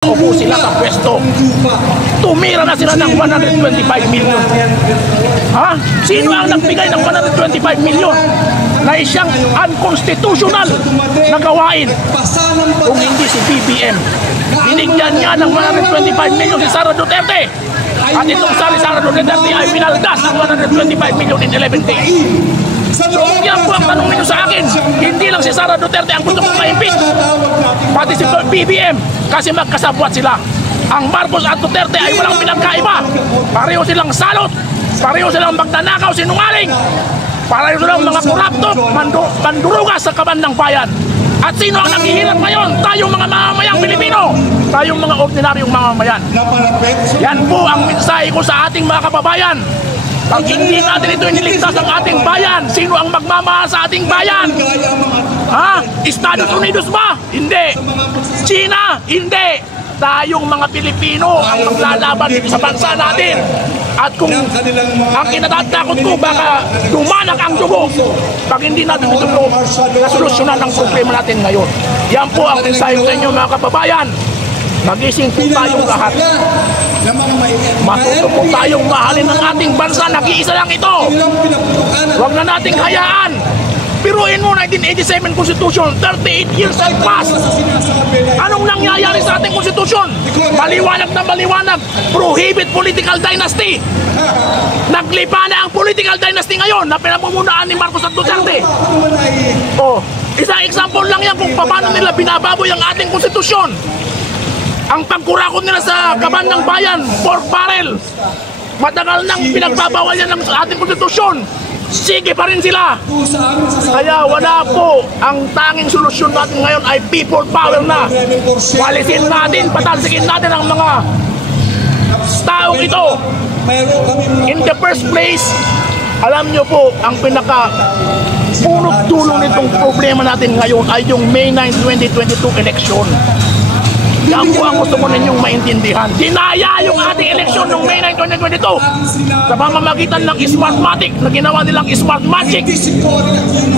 Upo sila sa pwesto. Tumira na sila ng 125 million. Ha? Sino ang nagbigay ng 125 million na siyang unconstitutional na gawain? Kung hindi si BBM. Binigyan niya ng 125 million si Sara Duterte. At itong Sara Duterte ay winaldas ng 125 million in 11 days. So yan po ang tanong ninyo sa akin. Hindi lang si Sara Duterte ang gusto kong ma-impeach, pati si BBM, kasi magkasabwat sila. Ang Marcos at Duterte ay walang pinagkaiba. Pareho silang salot, pareho silang magnanakaw, sinungaling, pareho silang mga korapto, mandurugas sa kaban ng bayan. At sino ang naghihirap ngayon? Tayong mga mamamayang Pilipino, tayong mga ordinaryong mamamayan. Yan po ang mensahe ko sa ating mga kababayan. Pag hindi natin ito iniligtas ang ating bayan, sino ang magmamahal sa ating bayan? Ha? Estados Unidos ba? Hindi. China? Hindi. Tayong mga Pilipino ang maglalaban dito sa bansa natin. At kung ang kinatatakot ko, baka dumanak ang dugo pag hindi natin ito nasolusyonan ng problema natin ngayon. Yan po ang mensahe ko sa inyo, mga kababayan. Magising po tayong lahat. Matuto po tayong mahalin ng ating bansa. Nag-iisa lang ito. Huwag na nating hayaan. Piruin mo 1987 Constitution, 38 years have passed. Anong nangyayari sa ating Constitution? Maliwanag na maliwanag. Prohibit political dynasty. Naglipa na ang political dynasty ngayon na pinamumunuan ni Marcos at Duterte. Oh, isang example lang yan kung paano nila binababoy ang ating Constitution. Ang pagkurakot nila sa kaban ng bayan, pork barrel. Matagal nang pinagbabawal yan ng ating konstitusyon. Sige pa rin sila. Kaya wala po. Ang tanging solusyon natin ngayon ay people power na. Walisin natin, patalsikin natin ang mga taong ito. In the first place, alam nyo po, ang pinaka punot dulo nitong problema natin ngayon ay yung May 9, 2022 election. Yan po ang gusto ko ninyong maintindihan. Dinaya yung ating eleksyon noong May 9, 2022 sa pamamagitan ng Smartmatic na ginawa nilang Smart Magic,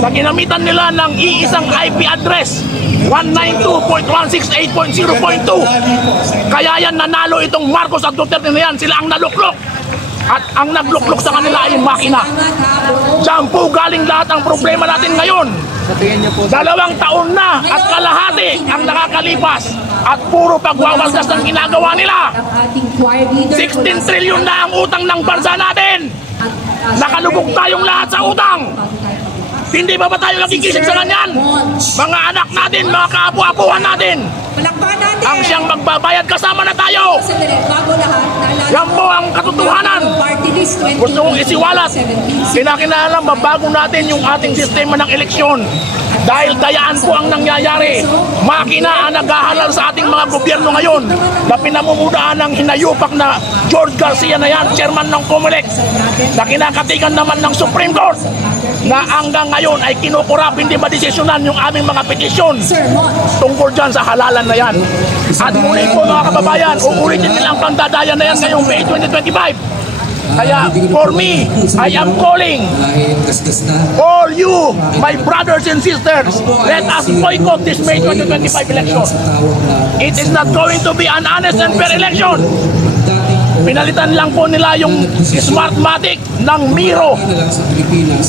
na ginamitan nila ng iisang IP address 192.168.0.2. Kaya yan nanalo itong Marcos at Duterte na yan. Sila ang naluklok. At ang nagluklok sa kanila ay makina. Diyan po galing lahat ang problema natin ngayon. 2 taon na at kalahati ang nakakalipas at puro pagwawaldas ng ginagawa nila. 16 trilyon na ang utang ng bansa natin. Nakalubog tayong lahat sa utang. Hindi ba tayo nagigising sa ganyan? Mga anak natin, mga kaapu-apuhan natin, ang siyang magbabayad, kasama na tayo. Yan po ang katotohanan. Gusto kong isiwalat. Kinakailangan mabago natin yung ating sistema ng eleksyon. Dahil dayaan po ang nangyayari. Makina ang naghahalal sa ating mga gobyerno ngayon na pinamumunuan ng hinayupak na George Garcia na yan, chairman ng COMELEC, na kinakatigan naman ng Supreme Court, na hanggang ngayon ay kinukurap, hindi madesisyonan yung aming mga petisyon tungkol dyan sa halalan na yan. At muli po mga kababayan, uulitin nilang pangdadayan na yan ngayong May 2025. Kaya for me, I am calling all you, my brothers and sisters, let us boycott this May 2025 election. It is not going to be an honest and fair election. Pinalitan lang po nila yung Smartmatic ng Miro.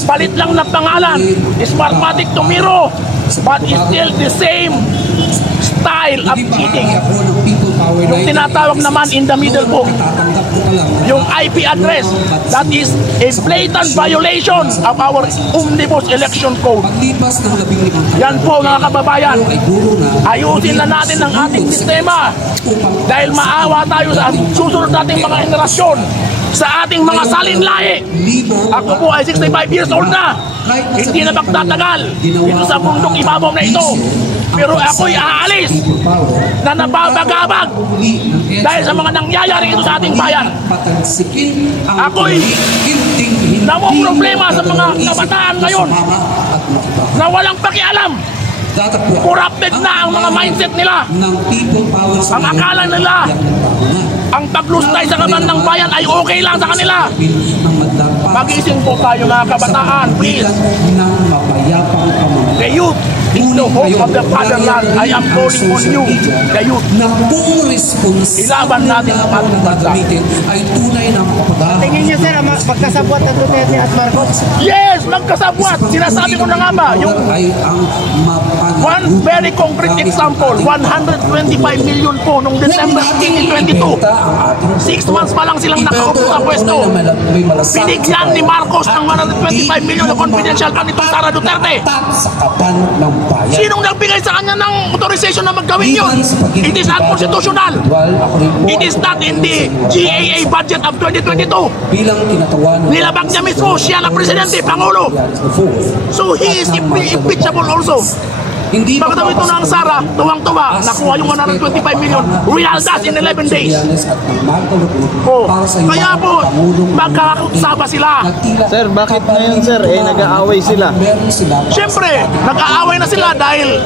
Palit lang na pangalan, Smartmatic to Miro, but it's still the same style of eating. Yung tinatawag naman in the middle po, yung IP address, that is a blatant violation of our Omnibus Election Code. Yan po mga kababayan, ayusin na natin ang ating sistema dahil maawa tayo sa susunod nating mga henerasyon, sa ating mga salinlahi. Ako po ay 65 years old na, hindi na magtatagal dito sa mundong ibabaw na ito. Pero ako'y aalis na nababagabag dahil sa mga nangyayari ito sa ating bayan. Ako'y nawang problema sa mga kabataan ngayon na walang pakialam. Corrupted na ang mga mindset nila. Ang akala nila ang paglustay sa kaban ng bayan ay okay lang sa kanila. Magising po tayo mga kabataan, please. The youth is the hope of the fatherland. I am calling on you, the youth. Ilaban natin ang ating bansa. Ay tunay na makapaghahak. Tingin niyo sir, magkasabwat ang Duterte at Marcos? Yes, magkasabwat. Sinasabi ko na nga ba, yung ay ang one very concrete example, 125 million po noong December 2022. 6 months pa lang silang nakaupo sa pwesto. Binigyan ni Marcos ng 125 million na confidential fund itong Sara Duterte. sa kapan ng bayan. Sinong nagbigay sa kanya ng authorization na maggawin yun? It is unconstitutional. It is not in the GAA budget of 2022. Bilang tinatawan Nilabag niya mismo, siya na presidente, pangulo. So he is impeachable also. Hindi Pagkatapos ito ng Sara, tuwang-tuwa, nakuha yung 125 million, Rinaldas in 11 days. Oh, kaya po, magkakasaba sila. Sir, bakit ngayon sir, nag-aaway sila? Siyempre, nag-aaway na sila dahil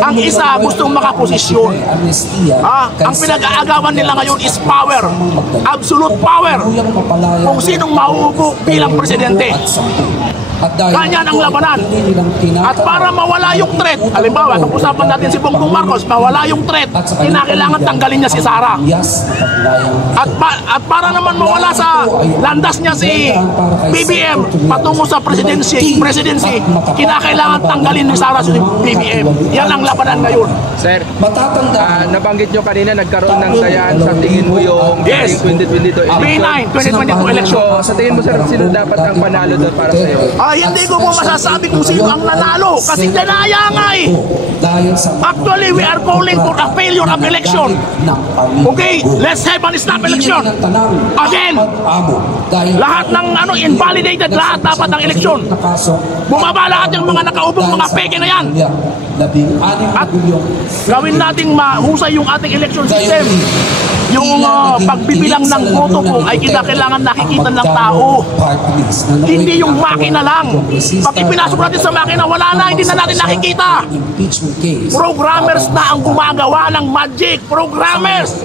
ang isa gustong makaposisyon. Ang pinag-aagawan nila ngayon is power. Absolute power. Kung sinong mauupo bilang presidente. Ganyan ang labanan. At para mawala yung threat, halimbawa, kung usapan natin si Bongbong Marcos, mawala yung threat, kinakailangan tanggalin niya si Sara. At para naman mawala sa landas niya si BBM patungo sa presidency, kinakailangan tanggalin ni Sara si BBM. Yan ang labanan ngayon. Sir, nabanggit nyo kanina nagkaroon ng dayaan sa tingin mo yung Yes. 2022 election. May 9, 2022 election. So, sa tingin mo sir, sino dapat ang panalo doon para sa iyo? Hindi ko po masasabi kung sino ang nanalo kasi danaya nga eh. Actually, we are calling for a failure of election. Okay, let's have an snap election. Again, lahat ng invalidated, lahat dapat ng eleksyon. Bumaba lahat yung mga nakaupong mga peke na yan. At gawin nating mahusay yung ating election system. Yung pagbibilang ng boto po ay kailangan nakikita ng tao. Hindi yung makina lang. Pag ipinasok natin sa makina, wala na, hindi na natin nakikita. Programmers na ang gumagawa ng magic. Programmers.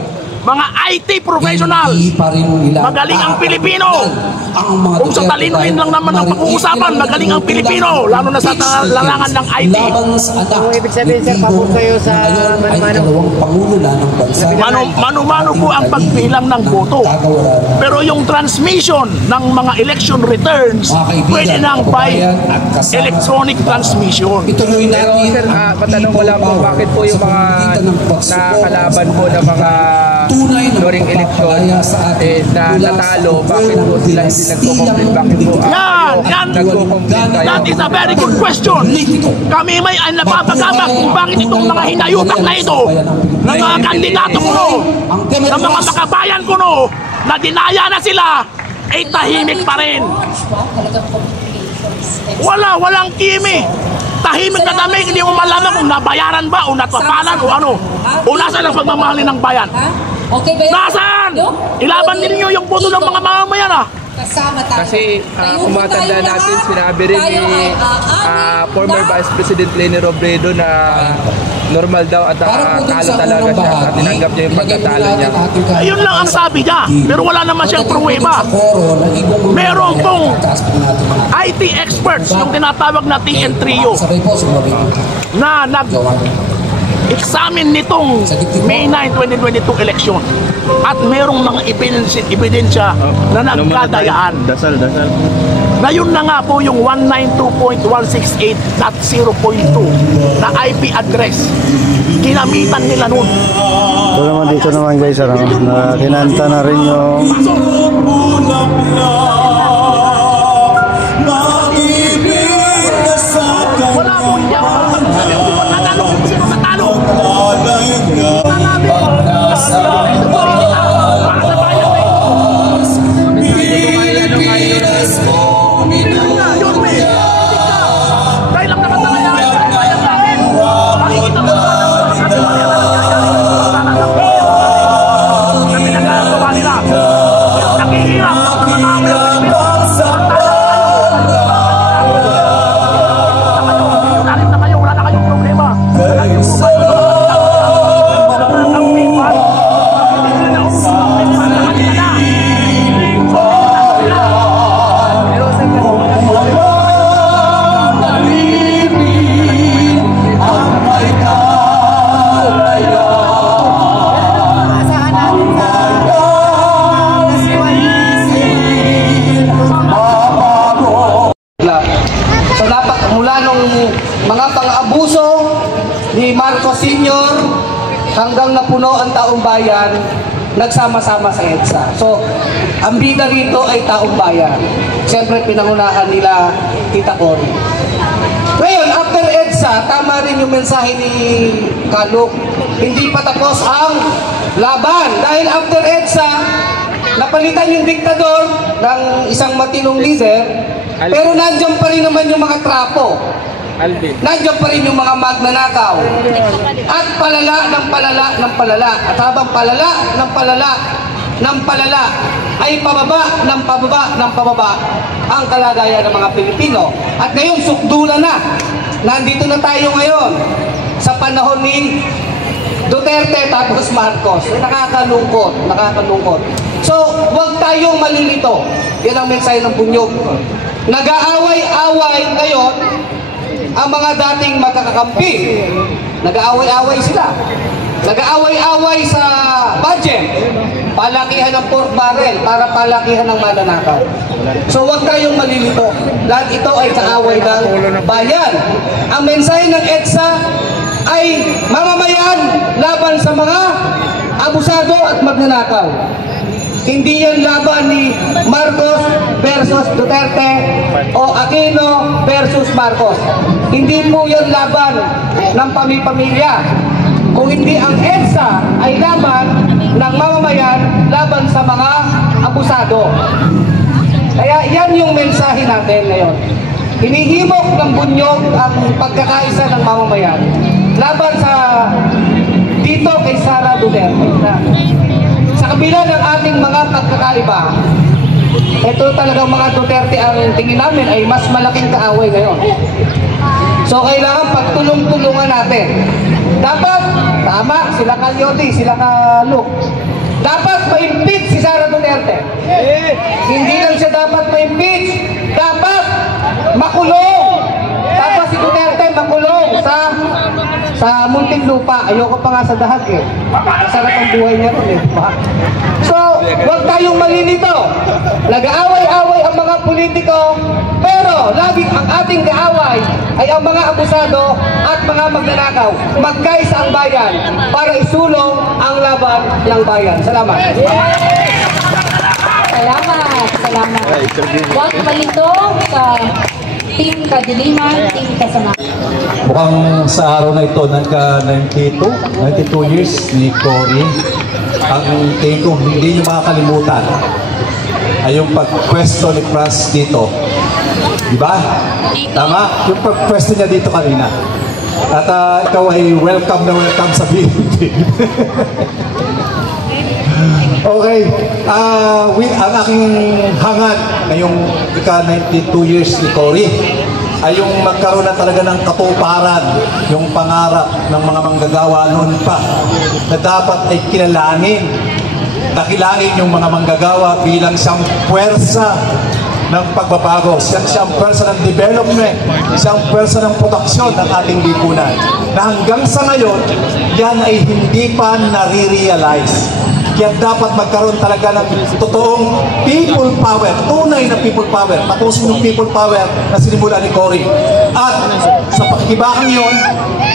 Mga IT professional. Magaling ang Pilipino. Kung sa talinoin lang naman ang pag-uusapan, magaling ang Pilipino. Lalo na sa larangan ng IT. Kung ibig sabihin sir, pabor kayo sa Mano-mano po ang pagbilang ng boto. Pero yung transmission ng mga election returns, pwede nang by electronic transmission. Ituloy Pero natin sir, matanong ko lang po, bakit po yung mga nakalaban po ng mga during election na natalo, bakit po sila hindi nagko-complain? Bakit po nagko-complain kayo? That is a very good question. Kami may napapagabag kung bakit itong mga hinayutak na ito ng mga kandidato ko, ng mga makabayan ko na dinaya na sila, ay tahimik pa rin. Walang kimi. Tahimik na dami, hindi mo malaman kung nabayaran ba o natapalan o ano. O nasa lang pagmamahalin ng bayan. Okay ba yun? Nasaan? Ilaban din niyo yung boto ng mga mamamayan Kasama tayo. Kasi kung matanda natin, sinabi rin ni former Vice President Leni Robredo na normal daw at talo talaga siya at tinanggap niya yung pagkatalo niya. Ayun lang ang sabi niya, pero wala naman siyang pruweba. Meron pong IT experts, yung tinatawag na TN Trio, na nag-examine nitong May 9, 2022 election. At merong mga ebidensya na nagkadayaan. Dasal. Ngayon na nga po yung 192.168.0.2 na IP address. Ginamitan nila nun. Ito naman dito naman guys, na kinanta na rin yung Wala mo niya. Natalo. Sino natalo? senior hanggang napuno ang taong bayan, nagsama-sama sa EDSA. So, ang bida rito ay taong bayan. Siyempre, pinangunahan nila Tita Cory. Ngayon, after EDSA, tama rin yung mensahe ni Kaluk. Hindi pa tapos ang laban. Dahil after EDSA, napalitan yung diktador ng isang matinong leader, pero nandiyan pa rin naman yung mga trapo. Nandiyan pa rin yung mga magnanakaw. At palala ng palala ng palala. At habang palala ng palala ng palala ay pababa ng pababa ng pababa ang kalagayan ng mga Pilipino. At ngayon, sukdulan na. Nandito na tayo ngayon sa panahon ni Duterte tapos Marcos. Nakakalungkot, nakakalungkot. So, huwag tayong malilito. Yan ang mensahe ng Bunyog. Nag-aaway-away ngayon ang mga dating magkakakampi. Nag-aaway-away sila. Nag-aaway-away sa budget. Palakihan ng pork barrel para palakihan ng mananakaw. So huwag tayong malilito. Lahat ito ay kaaway ng bayan. Ang mensahe ng EDSA ay mamamayan laban sa mga abusado at magnanakaw. Hindi yan laban ni Marcos versus Duterte o Aquino versus Marcos. Hindi po yan laban ng pamilya. Kung hindi ang EDSA ay laban ng mamamayan laban sa mga abusado. Kaya yan yung mensahe natin ngayon. Hinihimok ng Bunyog ang pagkakaisa ng mamamayan laban sa dito kay Sara Duterte. Sa kabila ng ating mga pagkakaiba, ito talagang mga Duterte ang tingin namin ay mas malaking kaaway ngayon. So kailangan pagtulong-tulungan natin. Dapat, tama, sila Calyoti, sila Kaluk. Dapat ma-impeach si Sara Duterte. Hindi lang siya dapat ma-impeach, dapat makulong. Dapat si Duterte makulong sa Muntinlupa. Ayoko pa nga sa dahag eh. Masarap ang buhay niya rin eh. So, huwag tayong malilito. Nag-aaway-away ang mga politiko, pero lagi ang ating kaaway ay ang mga abusado at mga magnanakaw. Magkaisa ang bayan para isulong ang laban ng bayan. Salamat. Salamat. Huwag malito sa Team Kadiliman, Team Kasama. Mukhang sa araw na ito, nagka-92 years ni Cory. Ang tingin ko, hindi nyo makakalimutan ay yung pag-pwesto ni Franz dito. Diba? Tama? Yung pag-pwesto niya dito kanina. At ikaw ay welcome na welcome sa BNP. Okay. Ang aking hangad ngayong ika-92 years ni Cory ay yung magkaroon na talaga ng katuparan, yung pangarap ng mga manggagawa noon pa na dapat ay dakilain yung mga manggagawa bilang siyang puwersa ng pagbabago, siyang puwersa ng development, siyang puwersa ng proteksyon ng ating lipunan. Na hanggang sa ngayon, yan ay hindi pa nare-realize. Kaya dapat magkaroon talaga ng totoong people power, tunay na people power, tapusin yung people power na sinimula ni Cory. At sa pakibakang yun,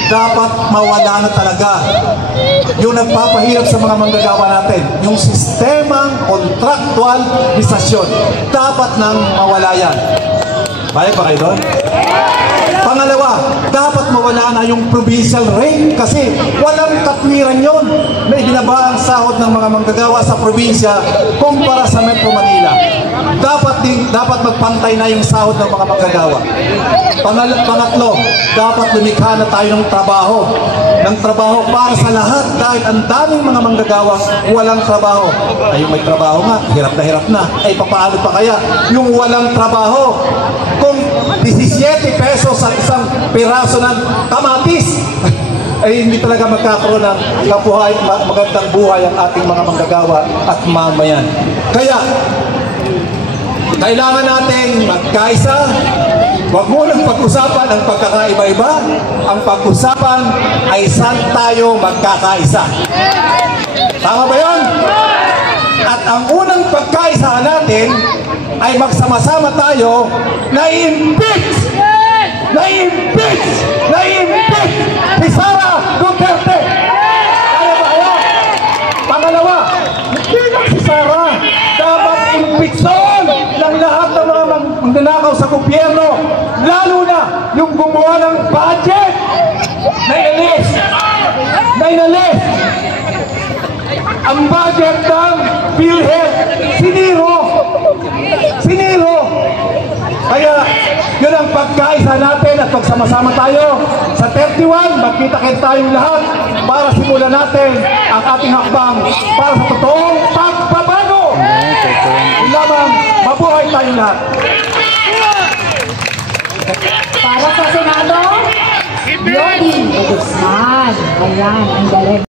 dapat mawala na talaga yung nagpapahirap sa mga manggagawa natin. Yung sistemang kontraktualisasyon, dapat nang mawala yan. Kaya ba kayo doon? Pangalawa, dapat mawala na yung provincial rate kasi walang katwiran yon na ibinaba ang sahod ng mga manggagawa sa probinsya kumpara sa Metro Manila. Dapat magpantay na yung sahod ng mga manggagawa. Pangatlo, dapat lumikha na tayo ng trabaho para sa lahat dahil ang daming mga manggagawa walang trabaho. Ay yung may trabaho nga, hirap na. Ay papaano pa kaya yung walang trabaho? Kung 17 pesos sa isang piraso ng kamatis, ay hindi talaga magkakaroon ng magandang buhay ang ating mga manggagawa at mamayan. Kaya, kailangan natin magkaisa. Huwag mo nang pag-usapan ang pagkakaiba-iba. Ang pag-usapan ay saan tayo magkakaisa. Tama ba yun? At ang unang pagkaisa natin ay magsama-sama tayo na i-impeach si Sara Duterte! Duterte. Kaya ba kayo? Pangalawa, hindi lang si Sara. Dapat impikson ng lahat ng mga magnanakaw sa gobyerno. Lalo na yung gumawa ng budget na inalis. Ang budget ng PhilHealth, siniro. Kaya yun ang pagkaisa natin at pagsama-sama tayo sa 31, magkita-kita tayong lahat para simulan natin ang ating hakbang para sa totoong pagbabago. Yun lamang, mabuhay tayong lahat. Para sa Senado, Yodi Guzman. Ayan, ang galing.